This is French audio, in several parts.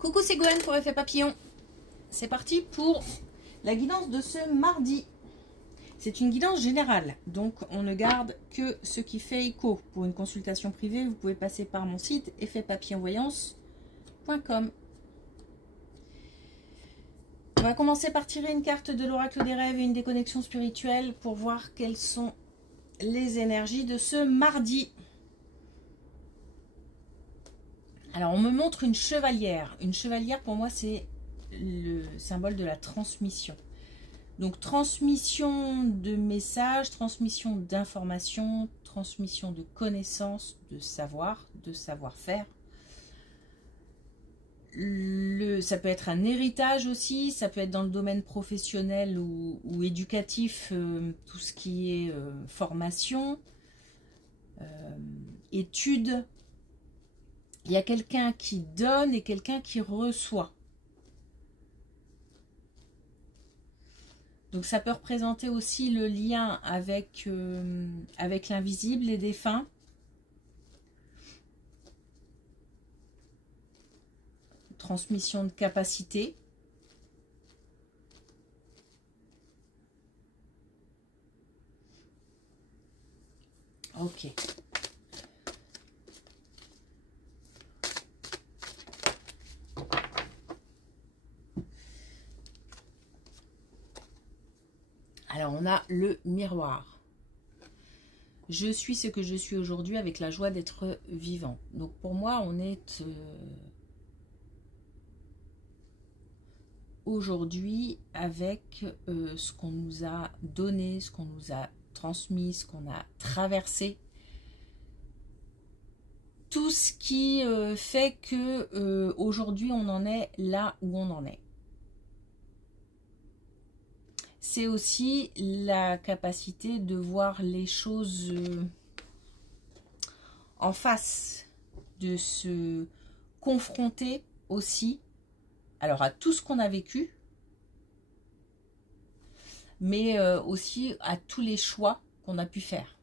Coucou, c'est Gwen pour Effet Papillon. C'est parti pour la guidance de ce mardi. C'est une guidance générale, donc on ne garde que ce qui fait écho. Pour une consultation privée, vous pouvez passer par mon site effetpapillonvoyance.com. On va commencer par tirer une carte de l'oracle des rêves et une déconnexion spirituelle pour voir quelles sont les énergies de ce mardi. Alors, on me montre une chevalière. Une chevalière, pour moi, c'est le symbole de la transmission. Donc, transmission de messages, transmission d'informations, transmission de connaissances, de savoir, de savoir-faire. Ça peut être un héritage aussi, ça peut être dans le domaine professionnel ou éducatif, tout ce qui est formation, études. Il y a quelqu'un qui donne et quelqu'un qui reçoit. Donc ça peut représenter aussi le lien avec, avec l'invisible, les défunts. Transmission de capacité. Ok. Alors, on a le miroir. Je suis ce que je suis aujourd'hui avec la joie d'être vivant. Donc, pour moi, on est aujourd'hui avec ce qu'on nous a donné, ce qu'on nous a transmis, ce qu'on a traversé. Tout ce qui fait que aujourd'hui, on en est là où on en est. C'est aussi la capacité de voir les choses en face, de se confronter aussi, alors à tout ce qu'on a vécu, mais aussi à tous les choix qu'on a pu faire.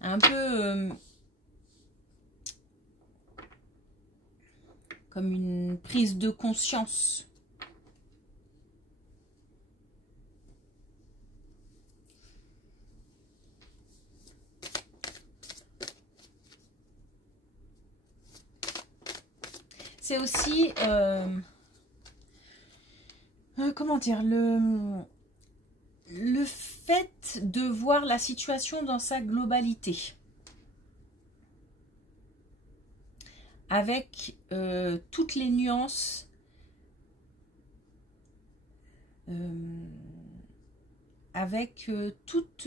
Un peu comme une prise de conscience. C'est aussi, comment dire, le fait de voir la situation dans sa globalité. Avec toutes les nuances, avec toutes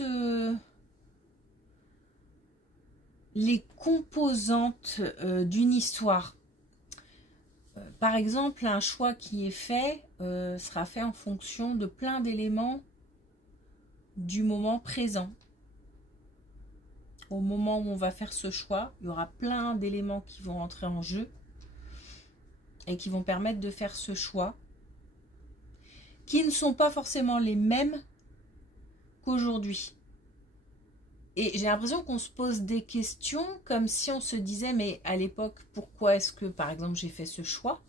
les composantes d'une histoire. Par exemple, un choix qui est fait sera fait en fonction de plein d'éléments du moment présent. Au moment où on va faire ce choix, il y aura plein d'éléments qui vont entrer en jeu et qui vont permettre de faire ce choix, qui ne sont pas forcément les mêmes qu'aujourd'hui. Et j'ai l'impression qu'on se pose des questions comme si on se disait, mais à l'époque, pourquoi est-ce que, par exemple, j'ai fait ce choix?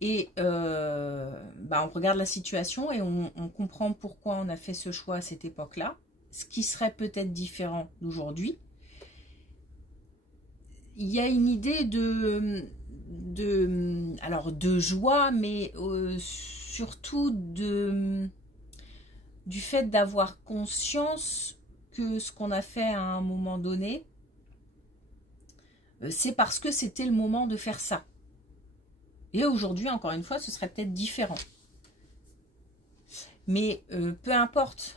Et on regarde la situation et on comprend pourquoi on a fait ce choix à cette époque-là. Ce qui serait peut-être différent d'aujourd'hui. Il y a une idée de joie, mais surtout du fait d'avoir conscience que ce qu'on a fait à un moment donné, c'est parce que c'était le moment de faire ça. Et aujourd'hui, encore une fois, ce serait peut-être différent. Mais peu importe.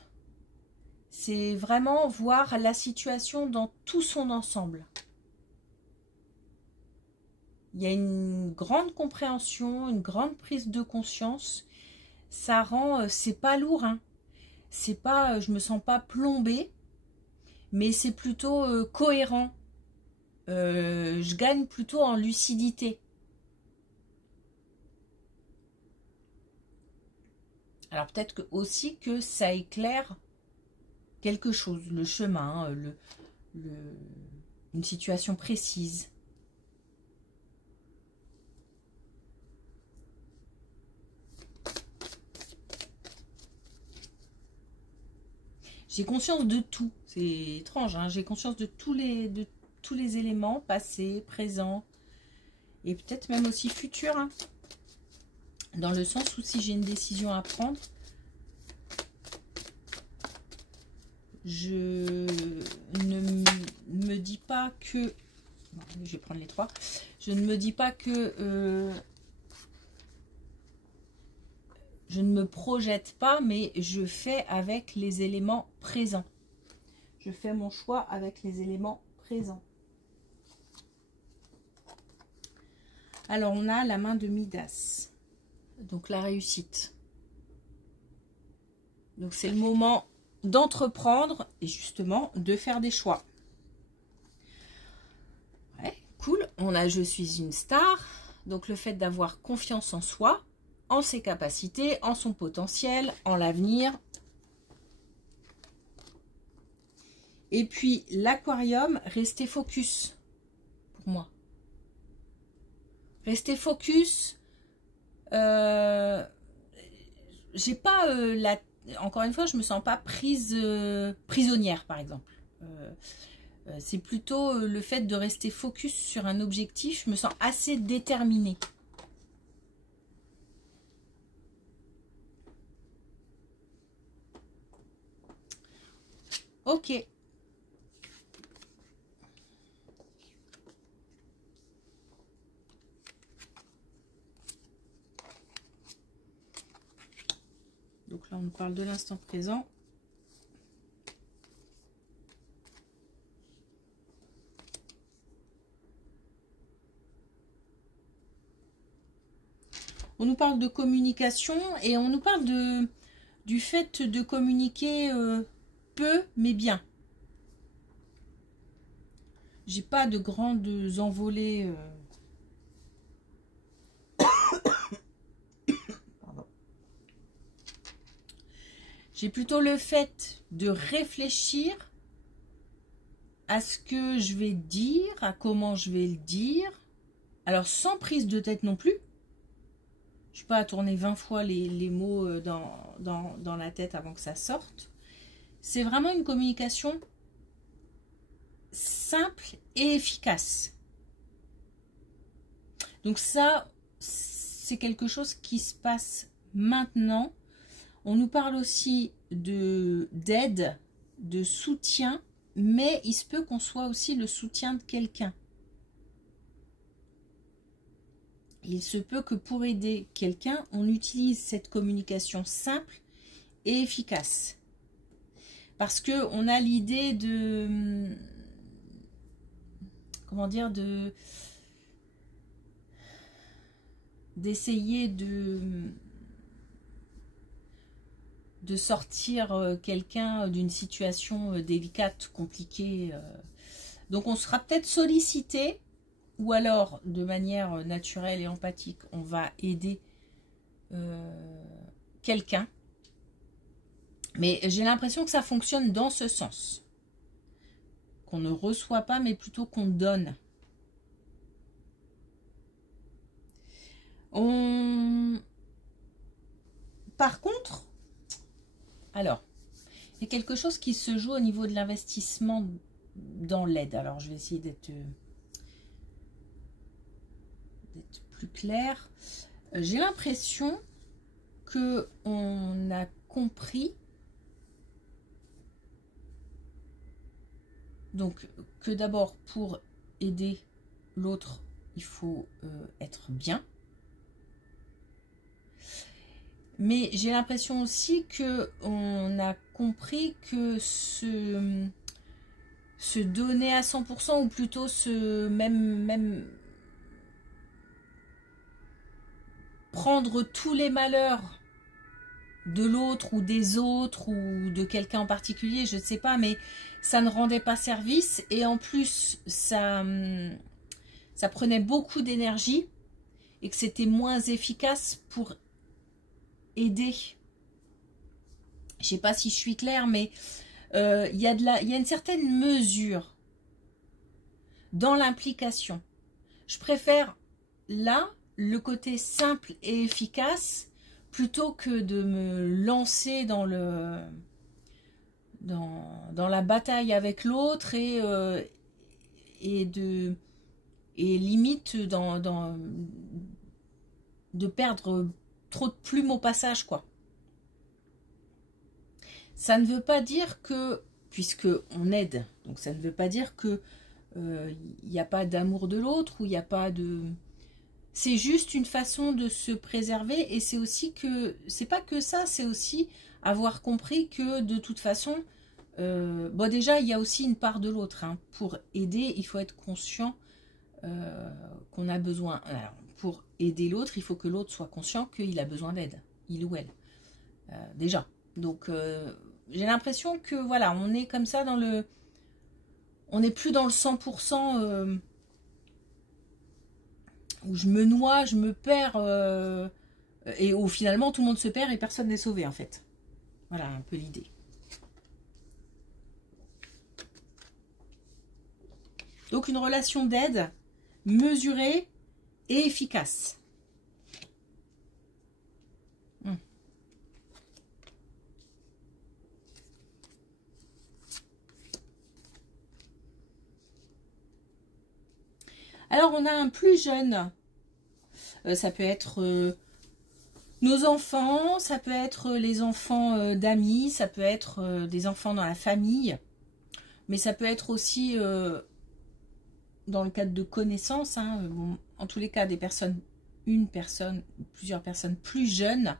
C'est vraiment voir la situation dans tout son ensemble. Il y a une grande compréhension, une grande prise de conscience. Ça rend, c'est pas lourd, hein. C'est pas, je me sens pas plombée, mais c'est plutôt cohérent. Je gagne plutôt en lucidité. Alors peut-être aussi que ça éclaire quelque chose, le chemin, une situation précise. J'ai conscience de tout. C'est étrange, hein, j'ai conscience de tous les éléments, passés, présents, et peut-être même aussi futurs. Hein, dans le sens où si j'ai une décision à prendre, je ne me dis pas que... Bon, je vais prendre les trois. Je ne me dis pas que... je ne me projette pas, mais je fais avec les éléments présents. Je fais mon choix avec les éléments présents. Alors, on a la main de Midas. Donc, la réussite. Donc, c'est le moment d'entreprendre et justement de faire des choix. Ouais, cool. On a « Je suis une star ». Donc, le fait d'avoir confiance en soi, en ses capacités, en son potentiel, en l'avenir. Et puis, l'aquarium, restez focus pour moi. Restez focus. J'ai pas encore une fois, je me sens pas prisonnière, par exemple. C'est plutôt le fait de rester focus sur un objectif. Je me sens assez déterminée. Ok. Donc là, on nous parle de l'instant présent. On nous parle de communication et on nous parle du fait de communiquer peu mais bien. J'ai pas de grandes envolées. Pardon. J'ai plutôt le fait de réfléchir à ce que je vais dire, à comment je vais le dire. Alors sans prise de tête non plus. Je ne suis pas à tourner 20 fois les mots dans la tête avant que ça sorte. C'est vraiment une communication simple et efficace. Donc ça, c'est quelque chose qui se passe maintenant. On nous parle aussi d'aide, de soutien, mais il se peut qu'on soit aussi le soutien de quelqu'un. Il se peut que pour aider quelqu'un, on utilise cette communication simple et efficace. Parce que on a l'idée de... Comment dire, d'essayer de sortir quelqu'un d'une situation délicate, compliquée. Donc on sera peut-être sollicité, ou alors de manière naturelle et empathique, on va aider quelqu'un. Mais j'ai l'impression que ça fonctionne dans ce sens. Qu'on ne reçoit pas, mais plutôt qu'on donne. Par contre, alors, il y a quelque chose qui se joue au niveau de l'investissement dans l'aide. Alors, je vais essayer d'être plus clair. J'ai l'impression qu'on a compris donc que d'abord pour aider l'autre, il faut être bien. Mais j'ai l'impression aussi qu'on a compris que se donner à 100%, ou plutôt même prendre tous les malheurs de l'autre ou des autres ou de quelqu'un en particulier, je ne sais pas, mais ça ne rendait pas service et en plus ça prenait beaucoup d'énergie et que c'était moins efficace pour aider. Je ne sais pas si je suis claire, mais il y a une certaine mesure dans l'implication. Je préfère là le côté simple et efficace plutôt que de me lancer dans la bataille avec l'autre et limite de perdre trop de plumes au passage, quoi. Ça ne veut pas dire que, puisque on aide, donc ça ne veut pas dire que il n'y a pas d'amour de l'autre ou il n'y a pas de... C'est juste une façon de se préserver, et c'est aussi que, c'est pas que ça, c'est aussi avoir compris que de toute façon, bon déjà il y a aussi une part de l'autre, hein. Pour aider, il faut être conscient qu'on a besoin. Alors, pour aider l'autre, il faut que l'autre soit conscient qu'il a besoin d'aide, il ou elle, déjà. Donc j'ai l'impression que voilà, on est comme ça dans le... On n'est plus dans le 100% où je me noie, je me perds, et où finalement tout le monde se perd et personne n'est sauvé en fait. Voilà un peu l'idée. Donc une relation d'aide mesurée et efficace. Alors on a un plus jeune, ça peut être nos enfants, ça peut être les enfants d'amis, ça peut être des enfants dans la famille, mais ça peut être aussi dans le cadre de connaissances, hein, bon, en tous les cas des personnes, une personne, plusieurs personnes plus jeunes,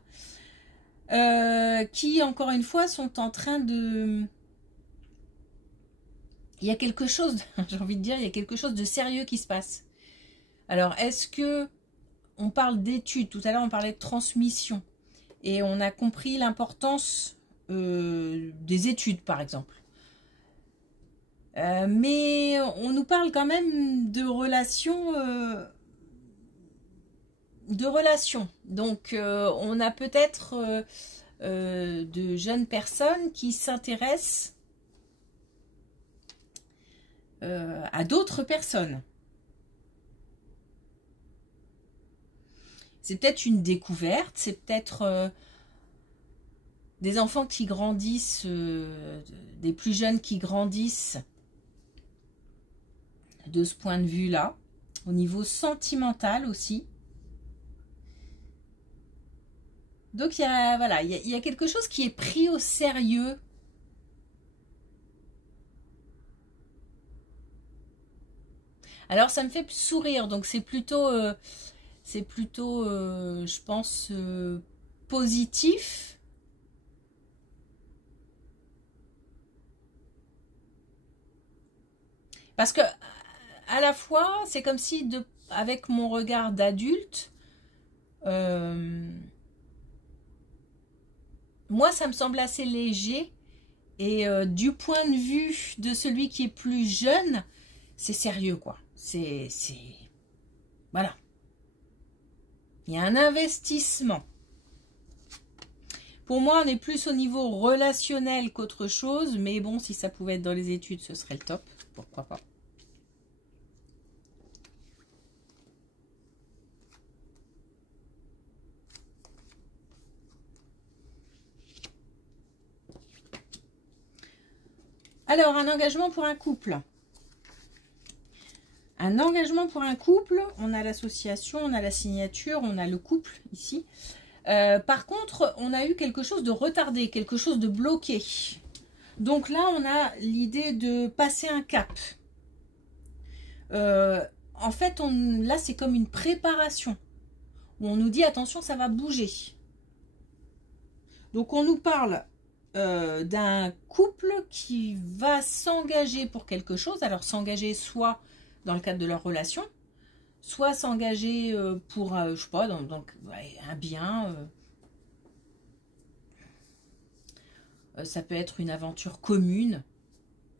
qui encore une fois sont en train de... Il y a quelque chose, j'ai envie de dire, il y a quelque chose de sérieux qui se passe. Alors, est-ce que on parle d'études? Tout à l'heure, on parlait de transmission. Et on a compris l'importance des études, par exemple. Mais on nous parle quand même de relations. Donc, on a peut-être de jeunes personnes qui s'intéressent à d'autres personnes. C'est peut-être une découverte, c'est peut-être des enfants qui grandissent, des plus jeunes qui grandissent de ce point de vue-là, au niveau sentimental aussi. Donc il y a, voilà, il y a quelque chose qui est pris au sérieux. Alors ça me fait sourire, donc c'est plutôt, je pense, positif. Parce que à la fois, c'est comme si, avec mon regard d'adulte, moi ça me semble assez léger. Et du point de vue de celui qui est plus jeune, c'est sérieux, quoi. C'est... Voilà. Il y a un investissement. Pour moi, on est plus au niveau relationnel qu'autre chose. Mais bon, si ça pouvait être dans les études, ce serait le top. Pourquoi pas. Alors, un engagement pour un couple. Un engagement pour un couple, on a l'association, on a la signature, on a le couple ici. Par contre, on a eu quelque chose de retardé, quelque chose de bloqué. Donc là, on a l'idée de passer un cap. En fait, là, c'est comme une préparation. Où on nous dit, attention, ça va bouger. Donc, on nous parle d'un couple qui va s'engager pour quelque chose. Alors, s'engager soit dans le cadre de leur relation, soit s'engager pour, je sais pas, dans un bien. Ça peut être une aventure commune,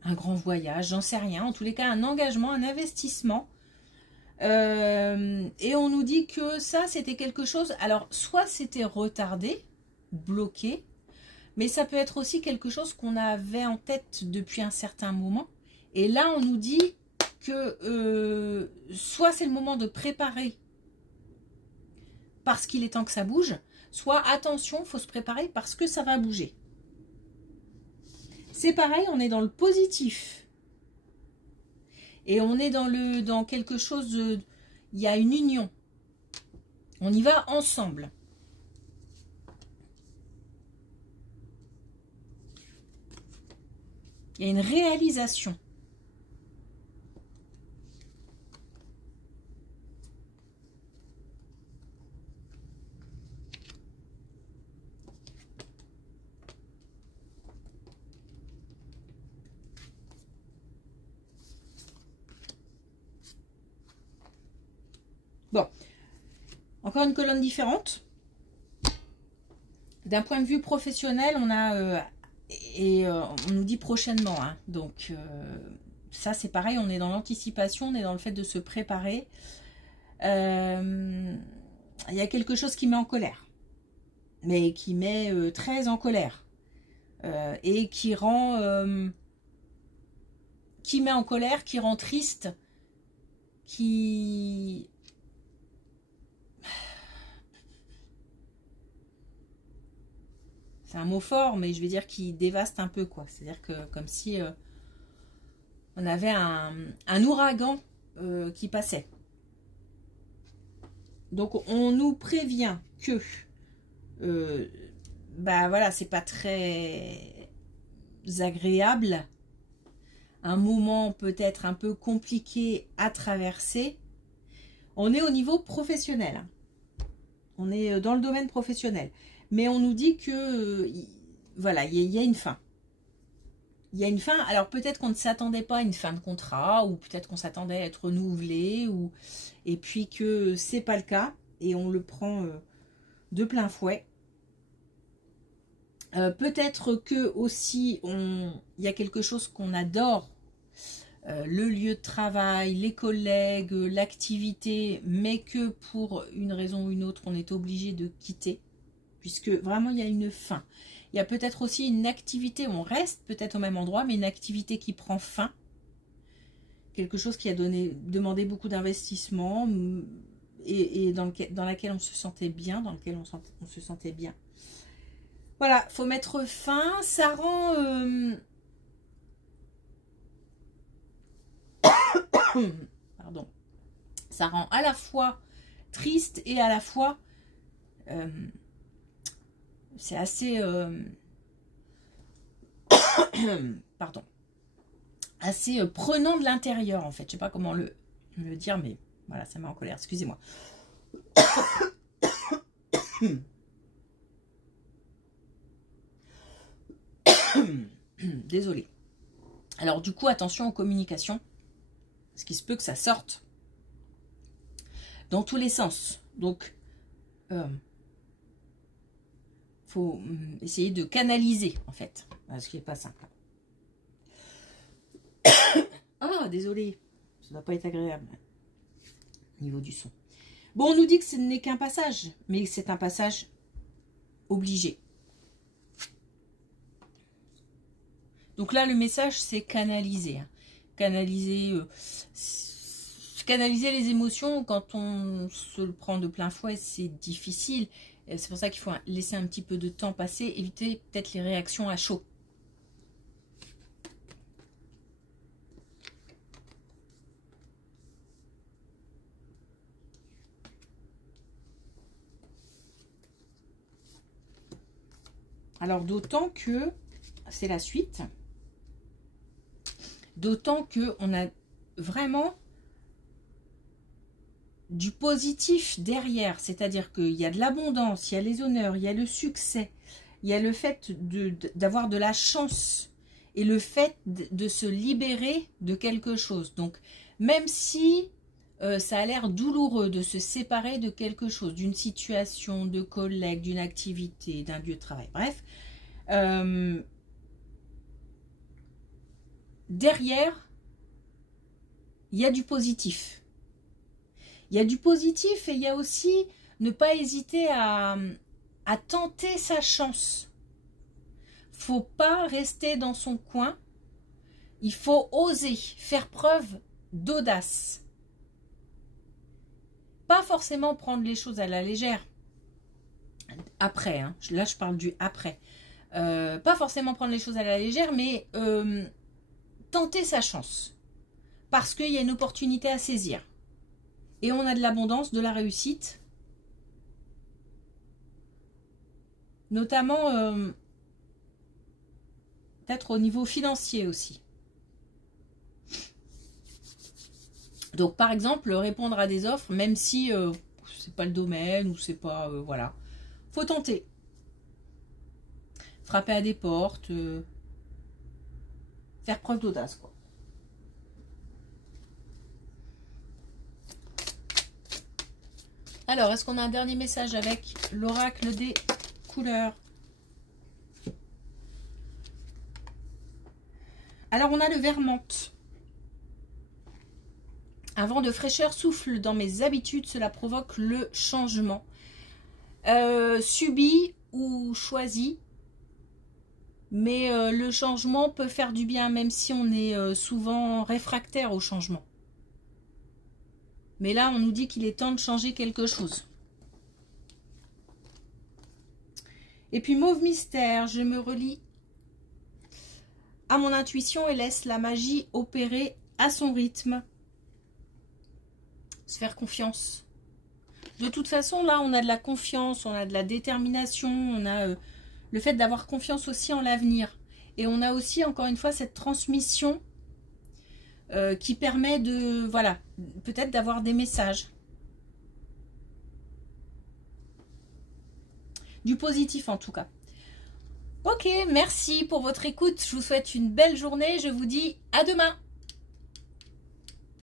un grand voyage, j'en sais rien. En tous les cas, un engagement, un investissement. Et on nous dit que ça, c'était quelque chose... Alors, soit c'était retardé, bloqué, mais ça peut être aussi quelque chose qu'on avait en tête depuis un certain moment. Et là, on nous dit, que soit c'est le moment de préparer parce qu'il est temps que ça bouge, soit attention, il faut se préparer parce que ça va bouger. C'est pareil, on est dans le positif. Et on est dans quelque chose de... Il y a une union. On y va ensemble. Il y a une réalisation. Bon, encore une colonne différente. D'un point de vue professionnel, on a... on nous dit prochainement. Hein, donc, ça c'est pareil, on est dans l'anticipation, on est dans le fait de se préparer. Il y a quelque chose qui met en colère. Mais qui met très en colère. Et qui rend... qui met en colère, qui rend triste, qui... C'est un mot fort, mais je vais dire qui dévaste un peu, quoi. C'est-à-dire que comme si on avait un ouragan qui passait. Donc on nous prévient que bah voilà, c'est pas très agréable. Un moment peut-être un peu compliqué à traverser. On est au niveau professionnel. On est dans le domaine professionnel. Mais on nous dit que, voilà, il y a une fin. Il y a une fin. Alors peut-être qu'on ne s'attendait pas à une fin de contrat, ou peut-être qu'on s'attendait à être renouvelé, et puis que c'est pas le cas, et on le prend de plein fouet. Peut-être que aussi, il y a quelque chose qu'on adore, le lieu de travail, les collègues, l'activité, mais que pour une raison ou une autre, on est obligé de quitter. Puisque vraiment il y a une fin. Il y a peut-être aussi une activité, on reste peut-être au même endroit, mais une activité qui prend fin. Quelque chose qui a demandé beaucoup d'investissement et dans laquelle on se sentait bien, dans lequel on se sentait bien. Voilà, faut mettre fin, ça rend... Pardon. Ça rend à la fois triste et à la fois... c'est assez... pardon. Assez prenant de l'intérieur, en fait. Je sais pas comment le dire, mais voilà, ça met en colère. Excusez-moi. Désolée. Alors, du coup, attention aux communications. Parce qu'il se peut que ça sorte dans tous les sens. Donc... faut essayer de canaliser, en fait. Ce qui n'est pas simple. Ah, désolé. Ça ne va pas être agréable. Au niveau du son. Bon, on nous dit que ce n'est qu'un passage. Mais c'est un passage obligé. Donc là, le message, c'est canaliser. Hein. Canaliser les émotions, quand on se le prend de plein fouet, c'est difficile. C'est pour ça qu'il faut laisser un petit peu de temps passer, éviter peut-être les réactions à chaud. Alors d'autant que, c'est la suite, d'autant que on a vraiment du positif derrière, c'est-à-dire qu'il y a de l'abondance, il y a les honneurs, il y a le succès, il y a le fait d'avoir de la chance et le fait de se libérer de quelque chose. Donc, même si ça a l'air douloureux de se séparer de quelque chose, d'une situation, de collègues, d'une activité, d'un lieu de travail, bref, derrière, il y a du positif. Il y a du positif et il y a aussi ne pas hésiter à tenter sa chance. Faut pas rester dans son coin. Il faut oser faire preuve d'audace. Pas forcément prendre les choses à la légère. Après, hein, là je parle du après. Pas forcément prendre les choses à la légère, mais tenter sa chance. Parce qu'il y a une opportunité à saisir. Et on a de l'abondance, de la réussite. Notamment, peut-être au niveau financier aussi. Donc par exemple, répondre à des offres, même si c'est pas le domaine ou c'est pas... voilà. Faut tenter. Frapper à des portes. Faire preuve d'audace, quoi. Alors, est-ce qu'on a un dernier message avec l'oracle des couleurs? Alors, on a le vermente. Un vent de fraîcheur souffle dans mes habitudes, cela provoque le changement. Subi ou choisi, mais le changement peut faire du bien, même si on est souvent réfractaire au changement. Mais là, on nous dit qu'il est temps de changer quelque chose. Et puis, mauve mystère, je me relie à mon intuition et laisse la magie opérer à son rythme. Se faire confiance. De toute façon, là, on a de la confiance, on a de la détermination, on a le fait d'avoir confiance aussi en l'avenir. Et on a aussi, encore une fois, cette transmission qui permet de, voilà, peut-être d'avoir des messages. Du positif, en tout cas. Ok, merci pour votre écoute. Je vous souhaite une belle journée. Je vous dis à demain.